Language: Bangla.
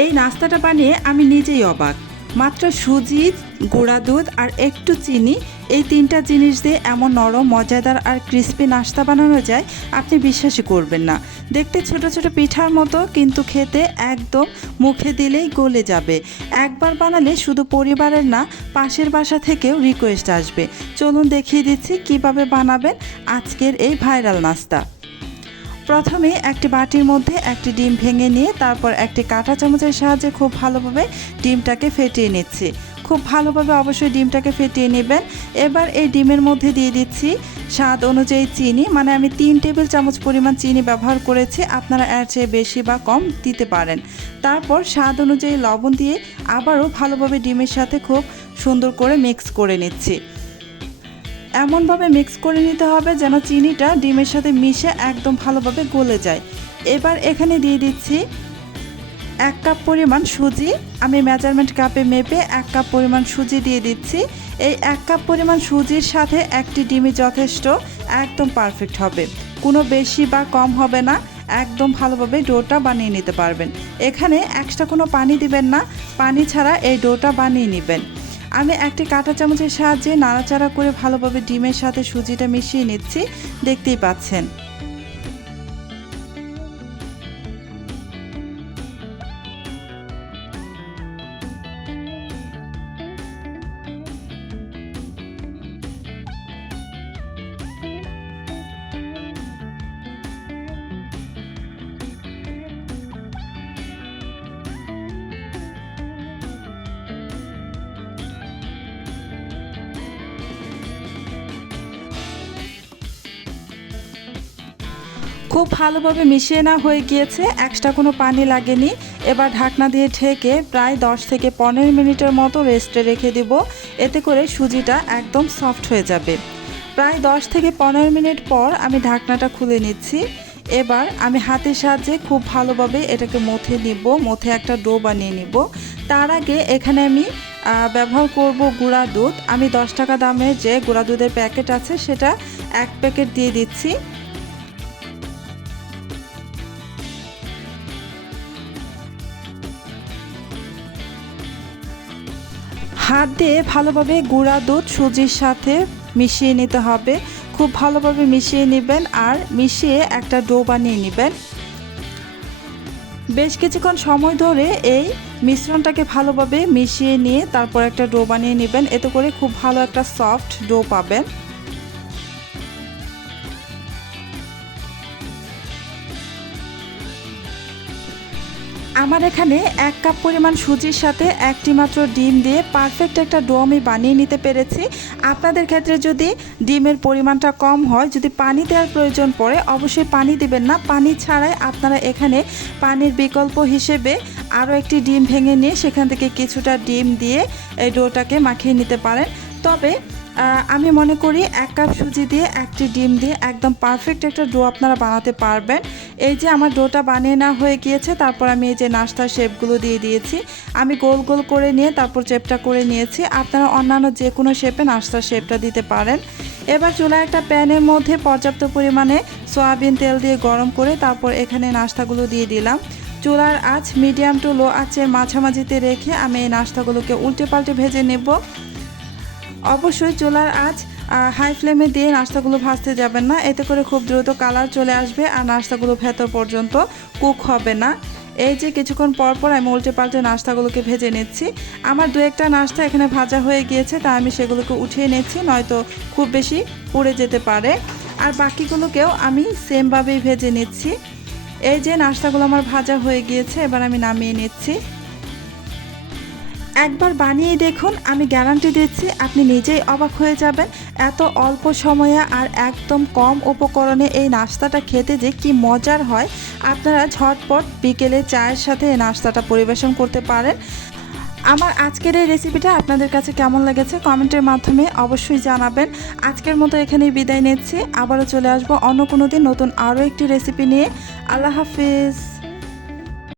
এই নাস্তাটা বানিয়ে আমি নিজেই অবাক। মাত্র সুজি, গুঁড়া দুধ আর একটু চিনি, এই তিনটা জিনিস দিয়ে এমন নরম, মজাদার আর ক্রিস্পি নাস্তা বানানো যায়, আপনি বিশ্বাসই করবেন না। দেখতে ছোট ছোট পিঠার মতো, কিন্তু খেতে একদম মুখে দিলেই গলে যাবে। একবার বানালে শুধু পরিবারের না, পাশের বাসা থেকেও রিকোয়েস্ট আসবে। চলুন দেখিয়ে দিচ্ছি কিভাবে বানাবেন আজকের এই ভাইরাল নাস্তা। প্রথমে একটি বাটির মধ্যে একটি ডিম ভেঙে নিয়ে তারপর একটি কাঁটা চামচের সাহায্যে খুব ভালোভাবে ডিমটাকে ফেটিয়ে নিচ্ছি। খুব ভালোভাবে অবশ্যই ডিমটাকে ফেটিয়ে নেবেন। এবার এই ডিমের মধ্যে দিয়ে দিচ্ছি স্বাদ অনুযায়ী চিনি, মানে আমি 3 টেবিল চামচ পরিমাণ চিনি ব্যবহার করেছি, আপনারা এর চেয়ে বেশি বা কম দিতে পারেন। তারপর স্বাদ অনুযায়ী লবণ দিয়ে আবারও ভালোভাবে ডিমের সাথে খুব সুন্দর করে মিক্স করে নিচ্ছি। এমনভাবে মিক্স করে নিতে হবে যেন চিনিটা ডিমের সাথে মিশে একদম ভালোভাবে গলে যায়। এবার এখানে দিয়ে দিচ্ছি 1 কাপ পরিমাণ সুজি। আমি মেজারমেন্ট কাপে মেপে 1 কাপ পরিমাণ সুজি দিয়ে দিচ্ছি। এই 1 কাপ পরিমাণ সুজির সাথে একটি ডিমই যথেষ্ট, একদম পারফেক্ট হবে, কোনো বেশি বা কম হবে না। একদম ভালোভাবে ডোটা বানিয়ে নিতে পারবেন। এখানে এক্সট্রা কোনো পানি দিবেন না, পানি ছাড়া এই ডোটা বানিয়ে নেবেন। আমি একটি কাঁটা চামচের সাহায্যে নাড়াচাড়া করে ভালোভাবে ডিমের সাথে সুজিটা মিশিয়ে নিচ্ছি, দেখতেই পাচ্ছেন। খুব ভালোভাবে মিশিয়ে নেওয়া হয়ে গিয়েছে, এক্সট্রা কোনো পানি লাগেনি। এবার ঢাকনা দিয়ে ঢেকে প্রায় 10 থেকে 15 মিনিটের মতো রেস্টে রেখে দেব। এতে করে সুজিটা একদম সফট হয়ে যাবে। প্রায় 10 থেকে 15 মিনিট পর আমি ঢাকনাটা খুলে নিচ্ছি। এবার আমি হাতের সাহায্যে খুব ভালোভাবে এটাকে মথে নিব, মথে একটা ডো বানিয়ে নিব। তার আগে এখানে আমি ব্যবহার করব গুঁড়া দুধ। আমি 10 টাকা দামের যে গুঁড়া দুধের প্যাকেট আছে সেটা 1 প্যাকেট দিয়ে দিচ্ছি। হাত দিয়ে ভালোভাবে গুঁড়া দুধ সুজির সাথে মিশিয়ে নিতে হবে। খুব ভালোভাবে মিশিয়ে নেবেন আর মিশিয়ে একটা ডো বানিয়ে নেবেন। বেশ কিছুক্ষণ সময় ধরে এই মিশ্রণটাকে ভালোভাবে মিশিয়ে নিয়ে তারপর একটা ডো বানিয়ে নেবেন। এতে করে খুব ভালো একটা সফট ডো পাবেন। আমার এখানে 1 কাপ পরিমাণ সুজির সাথে একটি মাত্র ডিম দিয়ে পারফেক্ট একটা ডো আমি বানিয়ে নিতে পেরেছি। আপনাদের ক্ষেত্রে যদি ডিমের পরিমাণটা কম হয়, যদি পানি দেওয়ার প্রয়োজন পড়ে, অবশ্যই পানি দিবেন না। পানি ছাড়াই আপনারা এখানে পানির বিকল্প হিসেবে আরও একটি ডিম ভেঙে নিয়ে সেখান থেকে কিছুটা ডিম দিয়ে এই ডোটাকে মাখিয়ে নিতে পারেন। তবে আমি মনে করি 1 কাপ সুজি দিয়ে একটি ডিম দিয়ে একদম পারফেক্ট একটা ডো আপনারা বানাতে পারবেন। এই যে আমার ডোটা বানিয়ে নেওয়া হয়ে গিয়েছে, তারপর আমি এই যে নাস্তার শেপগুলো দিয়ে দিয়েছি। আমি গোল গোল করে নিয়ে তারপর শেপটা করে নিয়েছি। আপনারা অন্যান্য যে কোনো শেপে নাস্তার শেপটা দিতে পারেন। এবার চুলায় একটা প্যানের মধ্যে পর্যাপ্ত পরিমাণে সয়াবিন তেল দিয়ে গরম করে তারপর এখানে নাস্তাগুলো দিয়ে দিলাম। চুলার আঁচ মিডিয়াম টু লো আঁচের মাঝামাঝিতে রেখে আমি এই নাস্তাগুলোকে উল্টে পাল্টে ভেজে নেব। অবশ্যই চুলার আঁচ হাই ফ্লেমে দিয়ে নাস্তাগুলো ভাজতে যাবেন না, এতে করে খুব দ্রুত কালার চলে আসবে আর নাস্তাগুলো ভেতর পর্যন্ত কুক হবে না। এই যে কিছুক্ষণ পর পর আমি উল্টে পাল্টে নাস্তাগুলোকে ভেজে নিচ্ছি। আমার 2-1টা নাস্তা এখানে ভাজা হয়ে গিয়েছে, তা আমি সেগুলোকে উঠিয়ে নিচ্ছি, নয়তো খুব বেশি পুড়ে যেতে পারে। আর বাকিগুলোকেও আমি সেমভাবেই ভেজে নিচ্ছি। এই যে নাস্তাগুলো আমার ভাজা হয়ে গিয়েছে, এবার আমি নামিয়ে নিচ্ছি। একবার বানিয়ে দেখুন, আমি গ্যারান্টি দিচ্ছি আপনি নিজেই অবাক হয়ে যাবেন। এত অল্প সময়ে আর একদম কম উপকরণে এই নাস্তাটা খেতে যে কি মজার হয়। আপনারা ঝটপট বিকেলে চায়ের সাথে এই নাস্তাটা পরিবেশন করতে পারেন। আমার আজকের এই রেসিপিটা আপনাদের কাছে কেমন লেগেছে কমেন্টের মাধ্যমে অবশ্যই জানাবেন। আজকের মতো এখানেই বিদায় নিচ্ছি, আবারও চলে আসবো অন্য কোনো দিন নতুন আরও একটি রেসিপি নিয়ে। আল্লাহ হাফিজ।